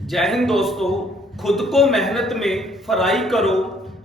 जय हिंद दोस्तों। खुद को मेहनत में फ्राई करो,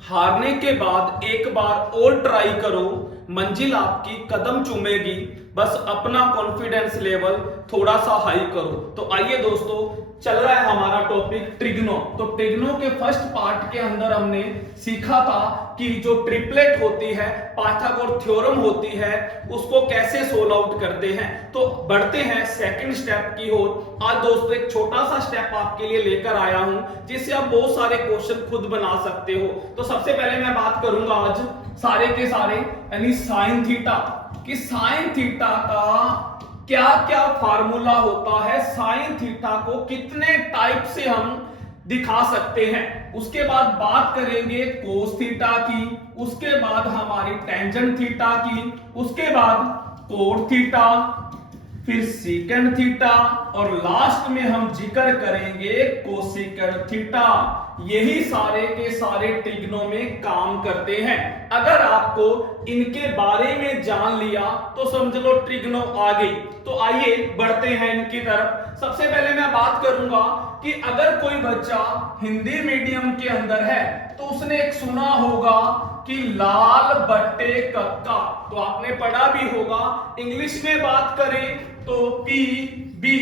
हारने के बाद एक बार और ट्राई करो, मंजिल आपकी कदम चूमेगी, बस अपना कॉन्फिडेंस लेवल थोड़ा सा हाई करो। तो आइए दोस्तों, चल रहा है हमारा टॉपिक ट्रिग्नो। तो ट्रिग्नो के फर्स्ट पार्ट के अंदर हमने सीखा था कि जो ट्रिपलेट होती है, पाइथागोरस थ्योरम होती है, उसको कैसे सोल्व आउट करते हैं। तो बढ़ते हैं सेकंड स्टेप की ओर। आज दोस्तों एक छोटा सा स्टेप आपके लिए लेकर आया हूं, जिससे आप बहुत सारे क्वेश्चन खुद बना सकते हो। तो सबसे पहले मैं बात करूंगा आज सारे के सारे यानी साइन थीटा कि साइन थीटा का क्या क्या फार्मूला होता है, साइन थीटा को कितने टाइप से हम दिखा सकते हैं। उसके बाद बात करेंगे कोस थीटा की, उसके बाद हमारी टेंजेंट थीटा की, उसके बाद कोट थीटा, फिर सीकेंट थीटा और लास्ट में हम जिक्र करेंगे कोसिकेंट थीटा। यही सारे के सारे ट्रिग्नो में काम करते हैं। अगर आपको इनके बारे में जान लिया तो समझ लो ट्रिग्नो आ गई। तो आइए बढ़ते हैं इनकी तरफ। सबसे पहले मैं बात करूंगा कि अगर कोई बच्चा हिंदी मीडियम के अंदर है तो उसने एक सुना होगा कि लाल बट्टे कक्का, तो आपने पढ़ा भी होगा। इंग्लिश में बात करें तो P B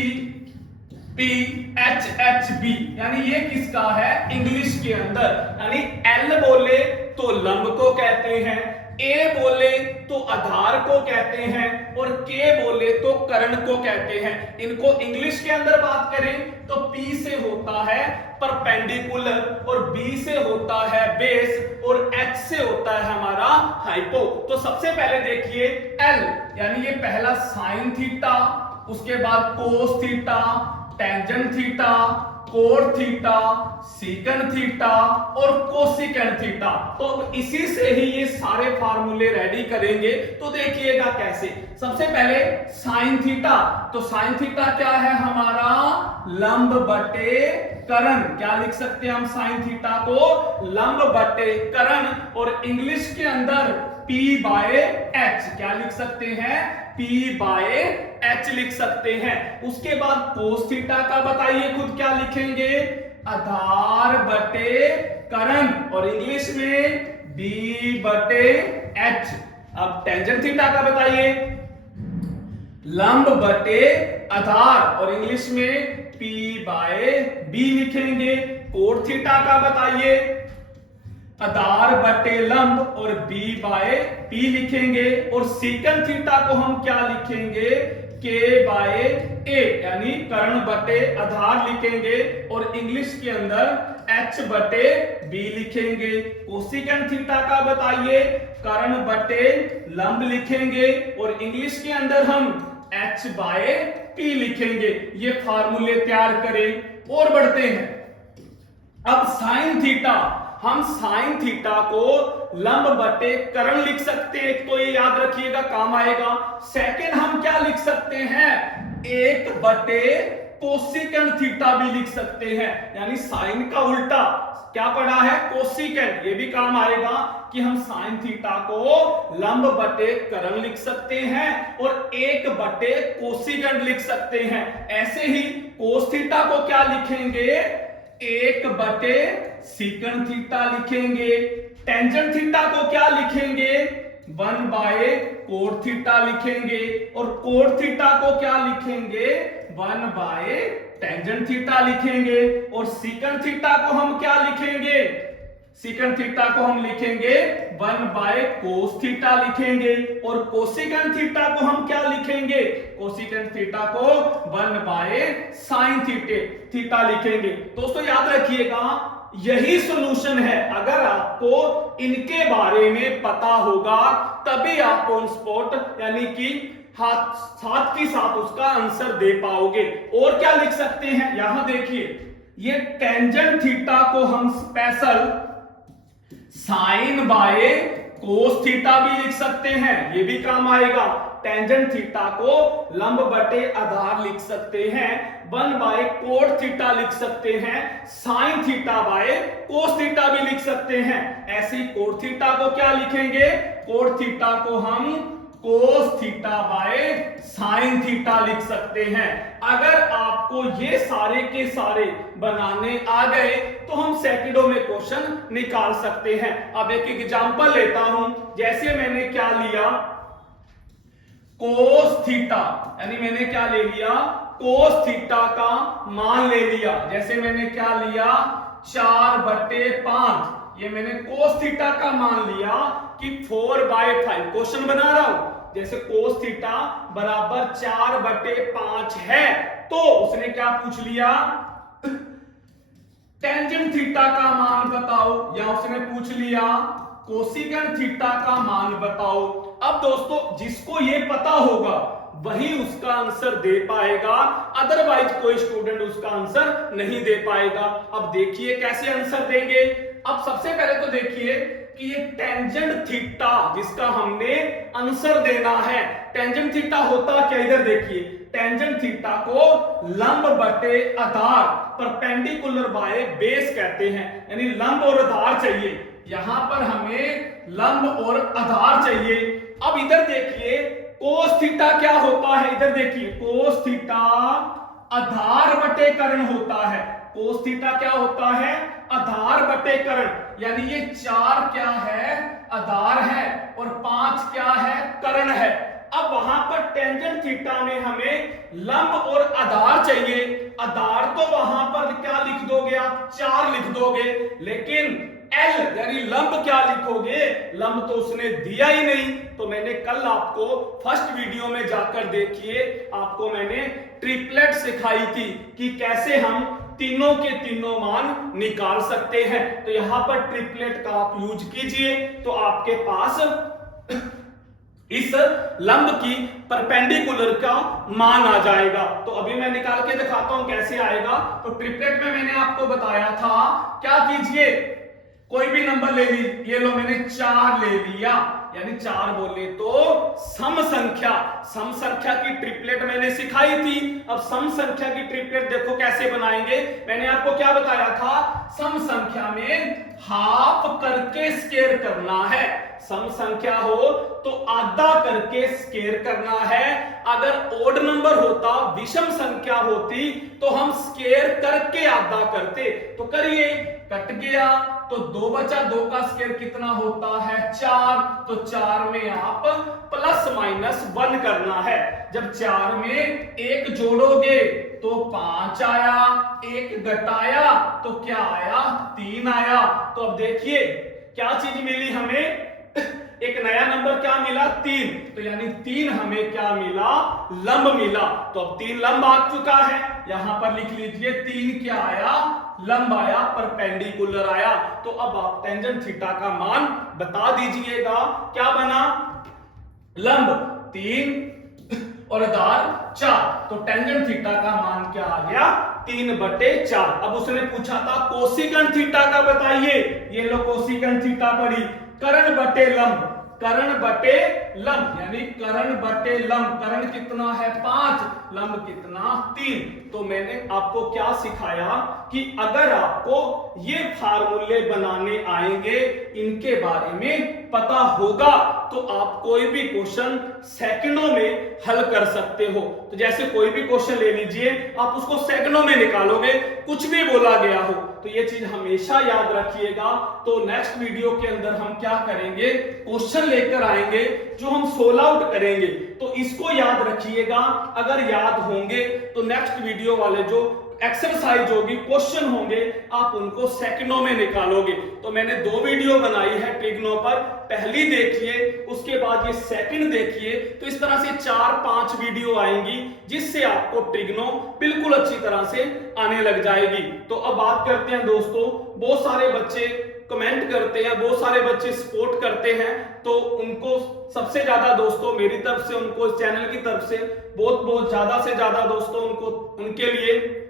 P H H B, यानी ये किसका है इंग्लिश के अंदर। यानी एल बोले तो लंब को कहते हैं, ए बोले तो आधार को कहते हैं और के बोले तो कर्ण को कहते हैं। इनको इंग्लिश के अंदर बात करें तो पी से होता है परपेंडिकुलर और बी से होता है बेस और एच से होता है हमारा हाइपो। तो सबसे पहले देखिए एल, यानी ये पहला साइन थीटा, उसके बाद cos theta, tangent theta, cot theta, secant theta और कोसिकेंट थीटा। तो इसी से ही ये सारे फार्मूले रेडी करेंगे। तो देखिएगा कैसे। सबसे पहले साइन थीटा, तो साइन थीटा क्या है हमारा लंब बटे कर्ण। क्या लिख सकते हैं हम साइन थीटा को लंब बटे कर्ण, और इंग्लिश के अंदर P बाय एच क्या लिख सकते हैं P बाय एच लिख सकते हैं। उसके बाद कोस थीटा का बताइए खुद क्या लिखेंगे आधार बटे कर्ण और इंग्लिश में D बटे एच। अब टेंजेंट थीटा का बताइए लंब बटे आधार और इंग्लिश में P बाय बी लिखेंगे। कोट थीटा का बताइए आधार बटे लंब और b बाय p लिखेंगे। और सीकेंट थीटा को हम क्या लिखेंगे k बाय a, यानी कर्ण बटे आधार लिखेंगे और इंग्लिश के अंदर h बटे b लिखेंगे। कोसिकेंट थीटा का बताइए कर्ण बटे लंब लिखेंगे और इंग्लिश के अंदर हम h बाय p लिखेंगे। ये फार्मूले तैयार करें और बढ़ते हैं। अब साइन थीटा, हम साइन थीटा को लंब बटे कर्ण लिख सकते हैं, तो ये याद रखिएगा काम आएगा। सेकंड हम क्या लिख सकते हैं एक बटे कोसिकेंट थीटा भी लिख सकते हैं, यानी साइन का उल्टा क्या पढ़ा है कोसिकेंट। ये भी काम आएगा कि हम साइन थीटा को लंब बटे कर्ण लिख सकते हैं और एक बटे कोसिकेंट लिख सकते हैं। ऐसे ही कोस थीटा को क्या लिखेंगे एक बटे सीकेंट थीटा लिखेंगे। टेंजेंट थीटा को क्या लिखेंगे वन बाय कोट थीटा लिखेंगे और कोट थीटा को क्या लिखेंगे वन बाय टेंजेंट थीटा लिखेंगे। और सीकेंट थीटा को हम क्या लिखेंगे सीकेंट थीटा को हम लिखेंगे वन बाय कोस थीटा लिखेंगे। और कोसिकेंट थीटा को हम क्या लिखेंगे कोसिकेंट थीटा को वन बाय साइन थीटा लिखेंगे। दोस्तों याद रखिएगा यही सॉल्यूशन है। अगर आपको इनके बारे में पता होगा तभी आप ऑन स्पॉट यानी कि साथ ही साथ उसका आंसर दे पाओगे। और क्या लिख सकते हैं यहां देखिए, ये टेंजेंट थीटा को हम special sine by cos theta भी लिख सकते हैं, ये भी काम आएगा। टेंजेंट थीटा को लंब बटे आधार लिख सकते हैं, वन बाय कोट थीटा लिख सकते हैं, sine theta by cos theta भी लिख सकते हैं। ऐसे ही कोट थीटा को क्या लिखेंगे कोट थीटा को हम cos theta by sine theta लिख सकते हैं। अगर आपको आपको ये सारे के सारे बनाने आ गए तो हम सेकंडों में क्वेश्चन निकाल सकते हैं। अब एक एग्जांपल लेता हूं, जैसे मैंने क्या लिया, कोस थीटा, यानी मैंने क्या ले लिया, कोस थीटा का मान ले लिया। जैसे मैंने क्या लिया, 4/5, ये मैंने कोस थीटा का मान लिया कि 4/5। क्वेश्चन बना रहा हूं, जैसे कोस थीटा बराबर 4/5 है तो उसने क्या पूछ लिया, टेंजेंट थीटा का मान बताओ, या उसने पूछ लिया कोसिकेंट थीटा का मान बताओ। अब दोस्तों जिसको ये पता होगा वही उसका आंसर दे पाएगा, अदरवाइज कोई स्टूडेंट उसका आंसर नहीं दे पाएगा। अब देखिए कैसे आंसर देंगे। अब सबसे पहले तो देखिए कि ये टेंजेंट थीटा जिसका हमने आंसर देना है, टेंजेंट थीटा होता क्या, इधर देखिए, टेंजेंट थीटा को लंब बटे आधार, परपेंडिकुलर बाय बेस कहते हैं, यानी लंब और आधार चाहिए। यहां पर हमें लंब और आधार चाहिए। अब इधर देखिए कोस थीटा क्या होता है, इधर देखिए कोस थीटा आधार बटे कर्ण होता है। कोस थीटा क्या होता है, आधार बटे कर्ण, यानी ये 4 क्या है, आधार है, और 5 क्या है, कर्ण है। अब वहां पर टेंजेंट थीटा में हमें लंब और आधार चाहिए। आधार तो वहां पर क्या लिख दोगे आप, 4 लिख दोगे, लेकिन एल यानी लंब क्या लिखोगे, लंब तो उसने दिया ही नहीं। तो मैंने कल आपको फर्स्ट वीडियो में जाकर देखिए, आपको मैंने ट्रिपलेट सिखाई थी कि कैसे हम तीनों के तीनों मान निकाल सकते हैं। तो यहां पर ट्रिपलेट का आप यूज कीजिए तो आपके पास इस लंब की परपेंडिकुलर का मान आ जाएगा। तो अभी मैं निकाल के दिखाता हूं कैसे आएगा। तो ट्रिपलेट में मैंने आपको बताया था, क्या कीजिए, कोई भी नंबर ले लीजिए, ये लो मैंने 4 ले लिया, यानी 4 बोले तो सम संख्या, सम संख्या की ट्रिपलेट मैंने सिखाई थी। अब सम संख्या की ट्रिपलेट देखो कैसे बनाएंगे। मैंने आपको क्या बताया था, सम संख्या में हाफ करके स्केयर करना है। सम संख्या हो तो आधा करके स्केयर करना है। अगर ओड नंबर होता, विषम संख्या होती, तो हम स्केयर करके आधा करते। तो करिए, कट गया तो 2 बचा, 2 का स्केयर कितना होता है, 4। तो 4 में आप प्लस माइनस 1 करना है। जब 4 में 1 जोड़ोगे तो 5 आया, 1 घटाया तो क्या आया, 3 आया। तो अब देखिए क्या चीज मिली हमें, एक नया नंबर क्या मिला, 3। तो यानी 3 हमें क्या मिला, लंब मिला। तो अब 3 लंब आ चुका है, यहां पर लिख लीजिए 3 क्या आया, लंब आया, परपेंडिकुलर आया। तो अब आप टेंजेंट थीटा का मान बता दीजिएगा, क्या बना, लंब 3 और आधार 4। तो टेंजेंट थीटा का मान क्या आ गया, 3/4। अब उसने पूछा था कोसिकेंट थीटा का बताइए, ये लो कोसिकेंट थीटा पड़ी, कर्ण बटे लंब, कर्ण बटे लंब, यानी कर्ण बटे लंब, कर्ण कितना है 5, लंब कितना 3। तो मैंने आपको क्या सिखाया कि अगर आपको ये फार्मूले बनाने आएंगे, इनके बारे में पता होगा, तो आप कोई भी क्वेश्चन सेकंडों में हल कर सकते हो। तो जैसे कोई भी क्वेश्चन ले लीजिए, आप उसको सेकंडों में निकालोगे, कुछ भी बोला गया हो। तो ये चीज हमेशा याद रखिएगा। तो नेक्स्ट वीडियो के अंदर हम क्या करेंगे, क्वेश्चन लेकर आएंगे जो हम सोल्व आउट करेंगे। तो इसको याद रखिएगा, अगर याद होंगे तो नेक्स्ट वीडियो वाले जो एक्सरसाइज होगी, क्वेश्चन होंगे, आप उनको सेकंडों में निकालोगे। तो मैंने 2 वीडियो बनाई है ट्रिग्नो पर, पहली देखिए, उसके बाद ये सेकंड देखिए। तो इस तरह से 4-5 वीडियो आएंगी जिससे आपको ट्रिग्नो बिल्कुल अच्छी तरह से आने लग जाएगी। तो अब बात करते हैं दोस्तों, बहुत सारे बच्चे कमेंट करते हैं, बहुत सारे बच्चे सपोर्ट करते हैं, तो उनको सबसे ज्यादा दोस्तों मेरी तरफ से, उनको इस चैनल की तरफ से बहुत ज्यादा से ज्यादा दोस्तों उनको, उनके लिए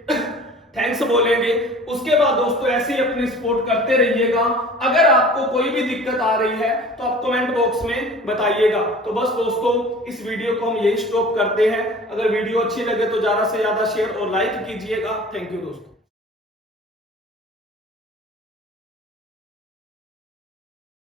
थैंक्स बोलेंगे। उसके बाद दोस्तों ऐसे ही अपनी सपोर्ट करते रहिएगा। अगर आपको कोई भी दिक्कत आ रही है तो आप कमेंट बॉक्स में बताइएगा। तो बस दोस्तों इस वीडियो को हम यही स्टॉप करते हैं। अगर वीडियो अच्छी लगे तो ज्यादा से ज्यादा शेयर और लाइक कीजिएगा। थैंक यू दोस्तों।